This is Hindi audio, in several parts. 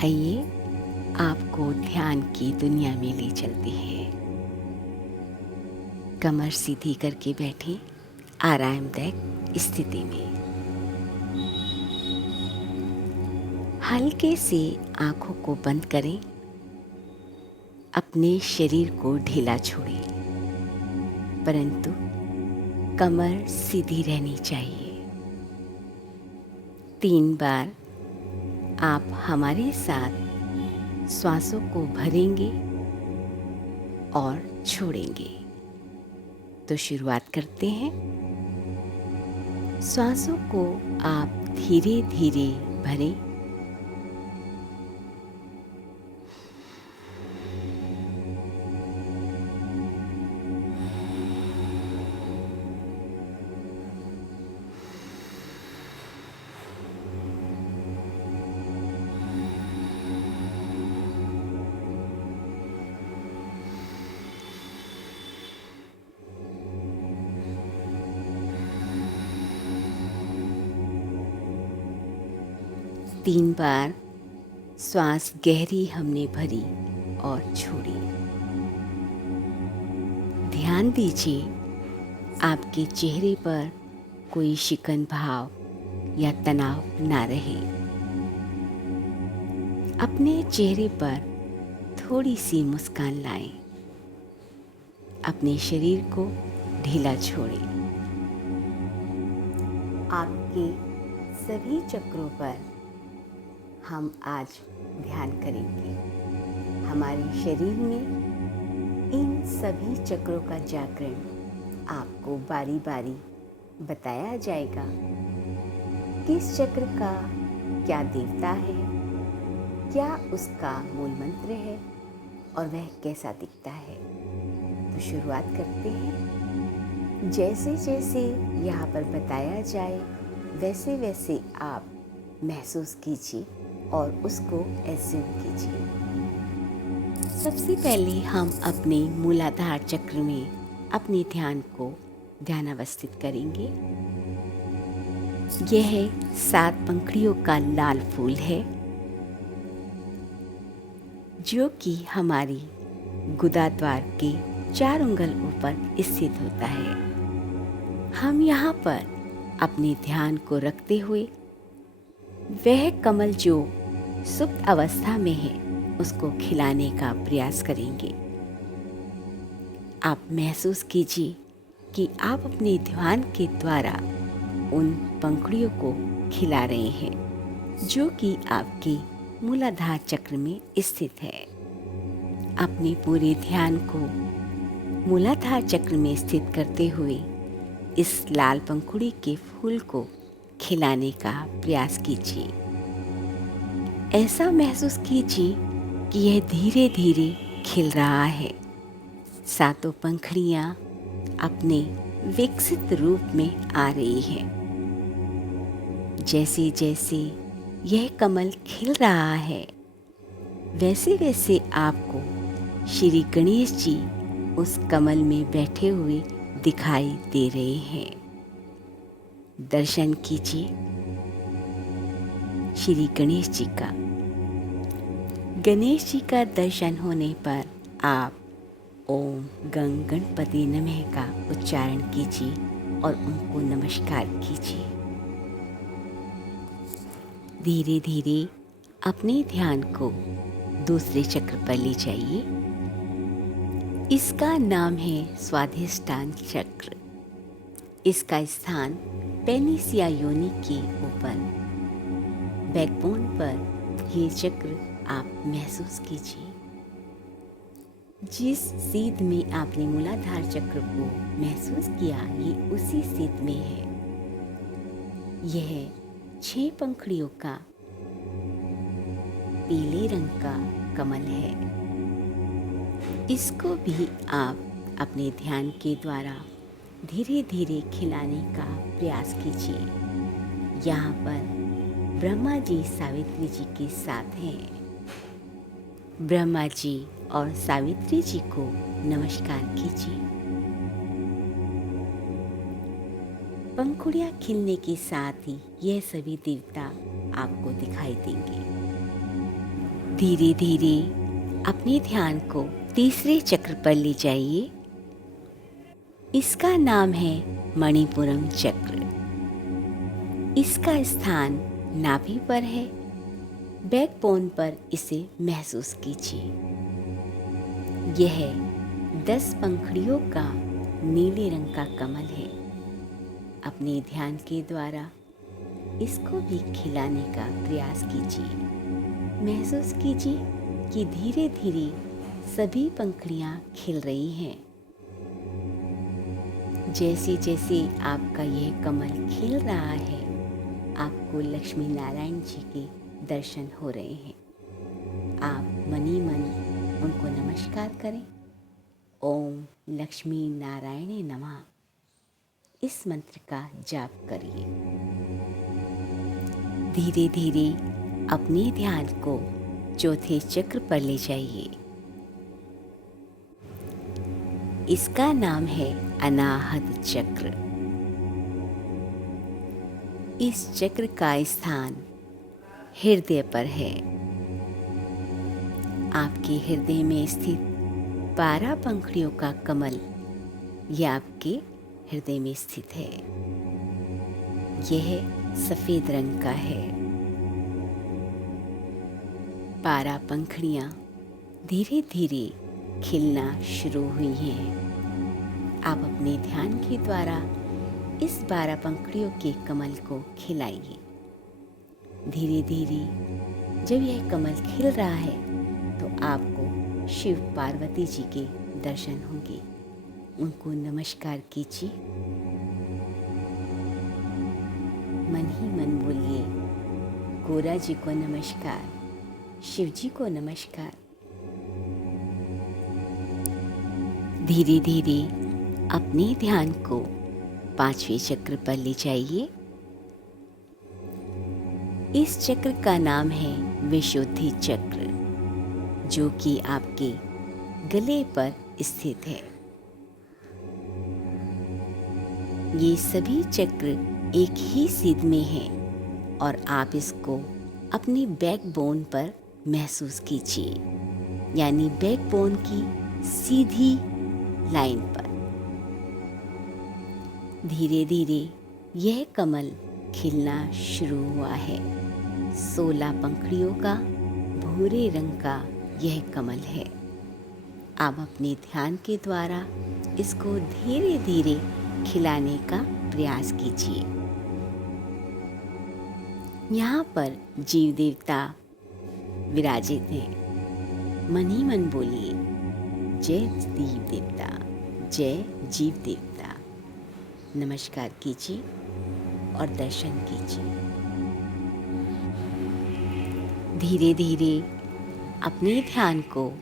आइए आपको ध्यान की दुनिया में ले चलते हैं। कमर सीधी करके बैठें आरामदायक स्थिति में। हल्के से आंखों को बंद करें। अपने शरीर को ढीला छोड़ें, परंतु कमर सीधी रहनी चाहिए। 3 बार आप हमारे साथ श्वासों को भरेंगे और छोड़ेंगे। तो शुरुआत करते हैं। श्वासों को आप धीरे धीरे भरें। तीन बार श्वास गहरी हमने भरी और छोड़ी। ध्यान दीजिए आपके चेहरे पर कोई शिकन भाव या तनाव ना रहे। अपने चेहरे पर थोड़ी सी मुस्कान लाएं। अपने शरीर को ढीला छोड़ें। आपके सभी चक्रों पर हम आज ध्यान करेंगे। हमारे शरीर में इन सभी चक्रों का जागरण आपको बारी बारी बताया जाएगा। किस चक्र का क्या देवता है, क्या उसका मूल मंत्र है और वह कैसा दिखता है। तो शुरुआत करते हैं। जैसे जैसे यहाँ पर बताया जाए वैसे वैसे आप महसूस कीजिए और उसको एज्यूम कीजिए। सबसे पहले हम अपने मूलाधार चक्र में अपने ध्यान को ध्यानावस्थित करेंगे। यह 7 पंखुड़ियों का लाल फूल है जो कि हमारी गुदा द्वार के 4 उंगल ऊपर स्थित होता है। हम यहाँ पर अपने ध्यान को रखते हुए वह कमल जो सुप्त अवस्था में है उसको खिलाने का प्रयास करेंगे। आप महसूस कीजिए कि आप अपने ध्यान के द्वारा उन पंखुड़ियों को खिला रहे हैं जो कि आपके मूलाधार चक्र में स्थित है। अपने पूरे ध्यान को मूलाधार चक्र में स्थित करते हुए इस लाल पंखुड़ी के फूल को खिलाने का प्रयास कीजिए। ऐसा महसूस कीजिए कि यह धीरे धीरे खिल रहा है। 7 पंखुड़ियाँ अपने विकसित रूप में आ रही हैं। जैसे जैसे यह कमल खिल रहा है वैसे वैसे आपको श्री गणेश जी उस कमल में बैठे हुए दिखाई दे रहे हैं। दर्शन कीजिए श्री गणेश जी का। गणेश जी का दर्शन होने पर आप ओम गं गणपति नमः का उच्चारण कीजिए और उनको नमस्कार कीजिए। धीरे धीरे अपने ध्यान को दूसरे चक्र पर ले जाइए। इसका नाम है स्वाधिष्ठान चक्र। इसका स्थान पेनिस या योनि के ऊपर बैकबोन पर ये चक्र आप महसूस कीजिए। जिस सीध में आपने मूलाधार चक्र को महसूस किया ये उसी सीध में है। यह 6 पंखुड़ियों का पीले रंग का कमल है। इसको भी आप अपने ध्यान के द्वारा धीरे धीरे खिलाने का प्रयास कीजिए। यहाँ पर ब्रह्मा जी सावित्री जी के साथ हैं। ब्रह्मा जी और सावित्री जी को नमस्कार कीजिए। पंखुड़ियाँ खिलने के साथ ही यह सभी देवता आपको दिखाई देंगे। धीरे धीरे अपने ध्यान को तीसरे चक्र पर ले जाइए। इसका नाम है मणिपुरम चक्र। इसका स्थान नाभि पर है। बैकबोन पर इसे महसूस कीजिए। यह 10 पंखुड़ियों का नीले रंग का कमल है। अपने ध्यान के द्वारा इसको भी खिलाने का प्रयास कीजिए। महसूस कीजिए कि धीरे धीरे सभी पंखुड़ियां खिल रही हैं। जैसे जैसे आपका यह कमल खिल रहा है, आपको लक्ष्मी नारायण जी के दर्शन हो रहे हैं। आप मनी मन उनको नमस्कार करें। ओम लक्ष्मी नारायणे नमः, इस मंत्र का जाप करिए। धीरे धीरे अपने ध्यान को चौथे चक्र पर ले जाइए। इसका नाम है अनाहत चक्र। इस चक्र का स्थान हृदय पर है। आपके हृदय में स्थित 12 पंखुड़ियों का कमल यह आपके हृदय में स्थित है। यह सफेद रंग का है। 12 पंखुड़ियां धीरे धीरे खिलना शुरू हुई हैं। आप अपने ध्यान के द्वारा इस 12 पंखुड़ियों के कमल को खिलाइए। धीरे धीरे जब यह कमल खिल रहा है तो आपको शिव पार्वती जी के दर्शन होंगे। उनको नमस्कार कीजिए। मन ही मन बोलिए, गोरा जी को नमस्कार, शिव जी को नमस्कार। धीरे धीरे अपने ध्यान को 5वें चक्र पर ले जाइए। इस चक्र का नाम है विशुद्धि चक्र, जो कि आपके गले पर स्थित है। ये सभी चक्र एक ही सीध में हैं और आप इसको अपनी बैकबोन पर महसूस कीजिए, यानी बैकबोन की सीधी लाइन पर। धीरे धीरे यह कमल खिलना शुरू हुआ है। 16 पंखुड़ियों का भूरे रंग का यह कमल है। आप अपने ध्यान के द्वारा इसको धीरे धीरे खिलाने का प्रयास कीजिए। यहाँ पर जीव देवता विराजित हैं। मन ही मन बोलिए, जय जीव देवता, जय जीव देवता। नमस्कार कीजिए और दर्शन कीजिए। धीरे धीरे अपने ध्यान को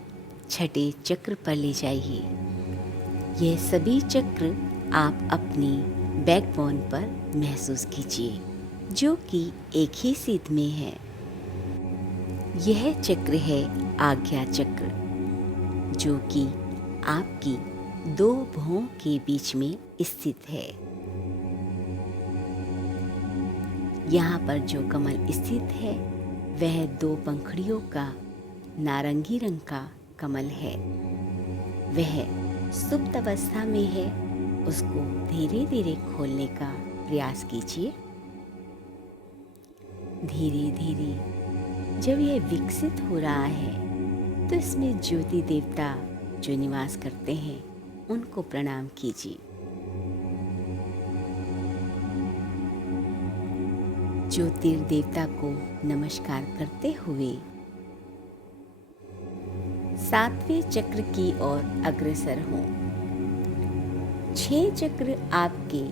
छठे चक्र पर ले जाइए। यह सभी चक्र आप अपनी बैकबोन पर महसूस कीजिए, जो कि एक ही सीध में है। यह चक्र है आज्ञा चक्र, जो कि आपकी 2 भौं के बीच में स्थित है। यहाँ पर जो कमल स्थित है वह 2 पंखुड़ियों का नारंगी रंग का कमल है। वह सुप्त अवस्था में है। उसको धीरे धीरे खोलने का प्रयास कीजिए। धीरे धीरे जब यह विकसित हो रहा है तो इसमें ज्योति देवता जो निवास करते हैं उनको प्रणाम कीजिए। ज्योतिर्देवता को नमस्कार करते हुए 7वें चक्र की ओर अग्रसर हों। 6 चक्र आपके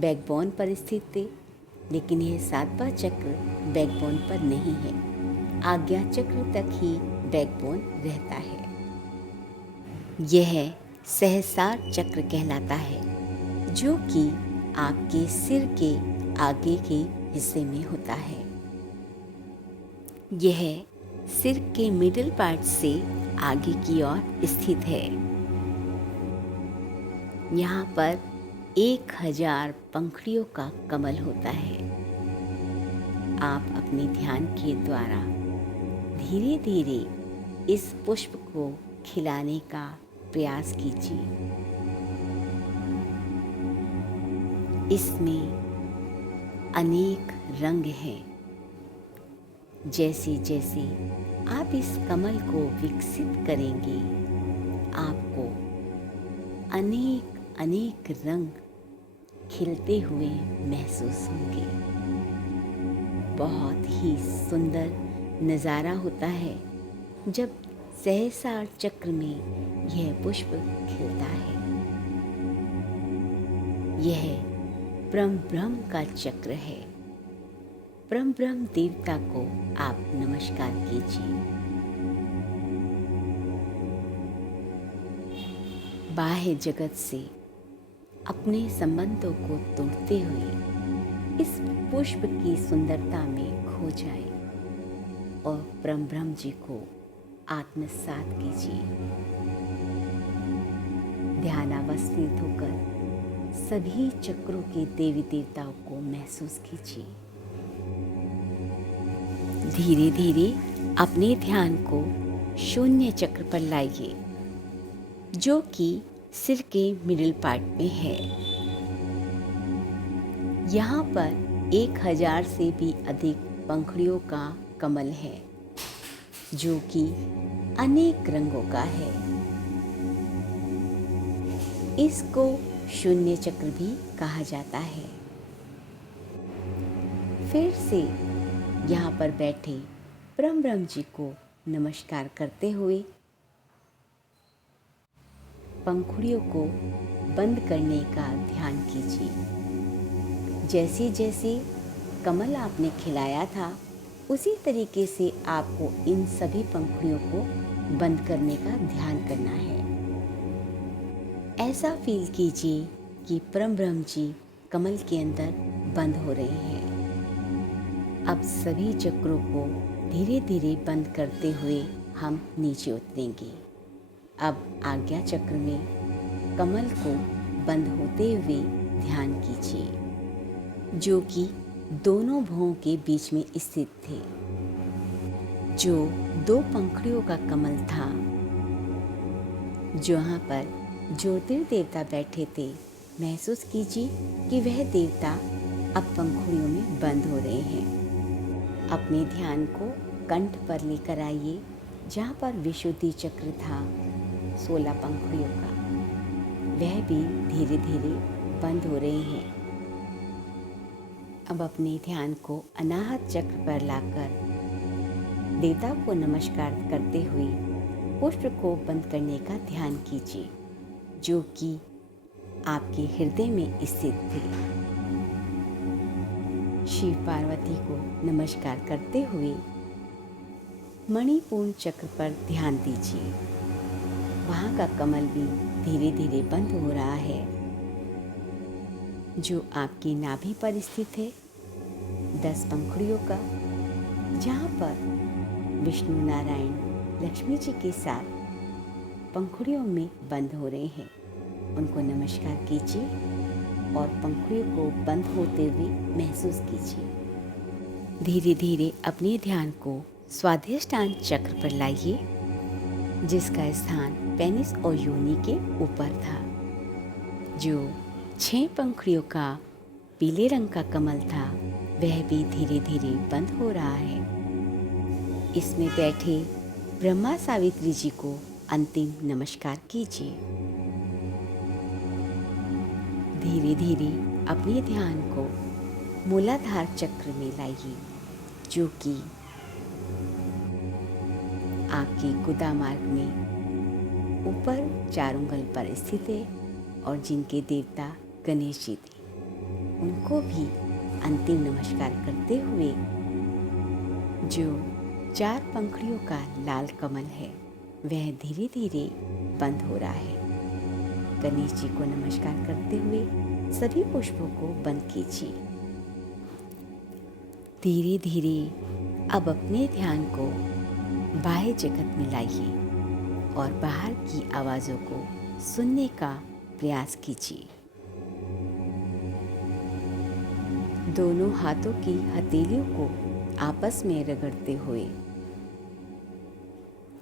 बैकबोन पर स्थित थे, लेकिन यह 7वां चक्र बैकबोन पर नहीं है। आज्ञा चक्र तक ही बैकबोन रहता है। यह सहस्रार चक्र कहलाता है, जो कि आपके सिर के आगे के हिस्से में होता है। यह सिर के मिडिल पार्ट से आगे की ओर स्थित है। यहाँ पर 1000 पंखुड़ियों का कमल होता है। आप अपने ध्यान के द्वारा धीरे धीरे इस पुष्प को खिलाने का प्रयास कीजिए। इसमें अनेक रंग हैं। जैसे जैसे आप इस कमल को विकसित करेंगे, आपको अनेक अनेक रंग खिलते हुए महसूस होंगे। बहुत ही सुंदर नज़ारा होता है जब सहसा चक्र में यह पुष्प खिलता है। यह परम ब्रह्म का चक्र है। परम ब्रह्म देवता को आप नमस्कार कीजिए। बाह्य जगत से अपने संबंधों को तोड़ते हुए इस पुष्प की सुंदरता में खो जाए और परम ब्रह्म जी को आत्मसात कीजिए। ध्यानावस्थित होकर सभी चक्रों के देवी देवताओं को महसूस कीजिए। धीरे धीरे अपने ध्यान को शून्य चक्र पर लाइए, जो कि सिर के मिडिल पार्ट में है। यहाँ पर 1000 से भी अधिक पंखुड़ियों का कमल है, जो कि अनेक रंगों का है। इसको शून्य चक्र भी कहा जाता है। फिर से यहाँ पर बैठे परम ब्रह्म जी को नमस्कार करते हुए पंखुड़ियों को बंद करने का ध्यान कीजिए। जैसे जैसे कमल आपने खिलाया था, उसी तरीके से आपको इन सभी पंखुड़ियों को बंद करने का ध्यान करना है। ऐसा फील कीजिए कि परम ब्रह्म जी कमल के अंदर बंद हो रहे हैं। अब सभी चक्रों को धीरे धीरे बंद करते हुए हम नीचे उतरेंगे। अब आज्ञा चक्र में कमल को बंद होते हुए ध्यान कीजिए, जो कि दोनों भुवों के बीच में स्थित थे। जो 2 पंखुड़ियों का कमल था, जहाँ पर ज्योतिर्देवता बैठे थे, महसूस कीजिए कि वह देवता अब पंखुड़ियों में बंद हो रहे हैं। अपने ध्यान को कंठ पर लेकर आइए, जहाँ पर विशुद्धि चक्र था 16 पंखुड़ियों का, वह भी धीरे धीरे बंद हो रहे हैं। अब अपने ध्यान को अनाहत चक्र पर लाकर देवता को नमस्कार करते हुए पुष्प को बंद करने का ध्यान कीजिए, जो कि आपके हृदय में स्थित थे। शिव पार्वती को नमस्कार करते हुए मणिपूर्ण चक्र पर ध्यान दीजिए। वहाँ का कमल भी धीरे धीरे बंद हो रहा है, जो आपकी नाभि पर स्थित है 10 पंखुड़ियों का, जहाँ पर विष्णु नारायण लक्ष्मी जी के साथ पंखुड़ियों में बंद हो रहे हैं। उनको नमस्कार कीजिए और पंखुड़ियों को बंद होते हुए महसूस कीजिए। धीरे धीरे अपने ध्यान को स्वाधिष्ठान चक्र पर लाइए, जिसका स्थान पेनिस और योनि के ऊपर था। जो 6 पंखुड़ियों का पीले रंग का कमल था, वह भी धीरे धीरे बंद हो रहा है। इसमें बैठे ब्रह्मा सावित्री जी को अंतिम नमस्कार कीजिए। धीरे धीरे अपने ध्यान को मूलाधार चक्र में लाइए, जो कि आपके गुदा मार्ग में ऊपर 4 उंगल पर स्थित है और जिनके देवता गणेश जी थे, उनको भी अंतिम नमस्कार करते हुए जो 4 पंखुड़ियों का लाल कमल है, वह धीरे धीरे बंद हो रहा है। गणेश जी को नमस्कार करते हुए सभी पुष्पों को बंद कीजिए। धीरे धीरे अब अपने ध्यान को बाह्य जगत में लाइए और बाहर की आवाज़ों को सुनने का प्रयास कीजिए। दोनों हाथों की हथेलियों को आपस में रगड़ते हुए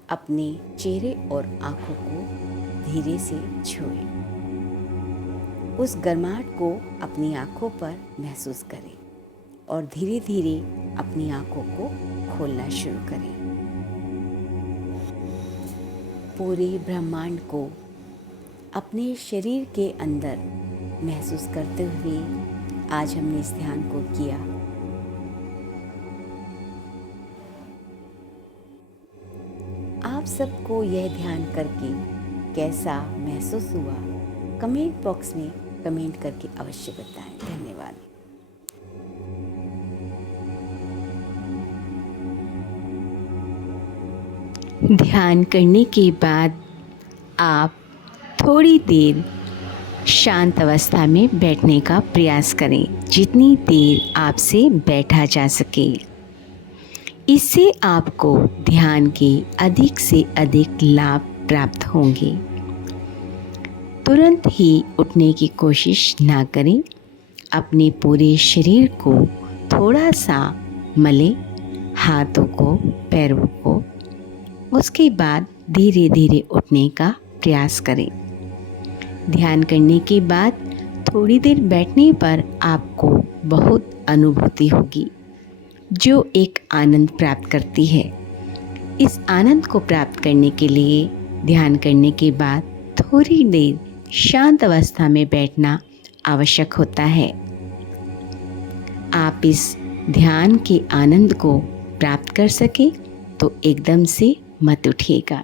अपने चेहरे और आँखों को धीरे से छुएं। उस गर्माहट को अपनी आँखों पर महसूस करें और धीरे धीरे अपनी आँखों को खोलना शुरू करें। पूरे ब्रह्मांड को अपने शरीर के अंदर महसूस करते हुए आज हमने इस ध्यान को किया। आप सबको यह ध्यान करके कैसा महसूस हुआ, कमेंट बॉक्स में कमेंट करके अवश्य बताएं। धन्यवाद। ध्यान करने के बाद आप थोड़ी देर शांत अवस्था में बैठने का प्रयास करें, जितनी देर आपसे बैठा जा सके। इससे आपको ध्यान के अधिक से अधिक लाभ प्राप्त होंगे। तुरंत ही उठने की कोशिश ना करें। अपने पूरे शरीर को थोड़ा सा मलें, हाथों को, पैरों को। उसके बाद धीरे धीरे उठने का प्रयास करें। ध्यान करने के बाद थोड़ी देर बैठने पर आपको बहुत अनुभूति होगी, जो एक आनंद प्राप्त करती है। इस आनंद को प्राप्त करने के लिए ध्यान करने के बाद थोड़ी देर शांत अवस्था में बैठना आवश्यक होता है। आप इस ध्यान के आनंद को प्राप्त कर सकें तो एकदम से मत उठिएगा।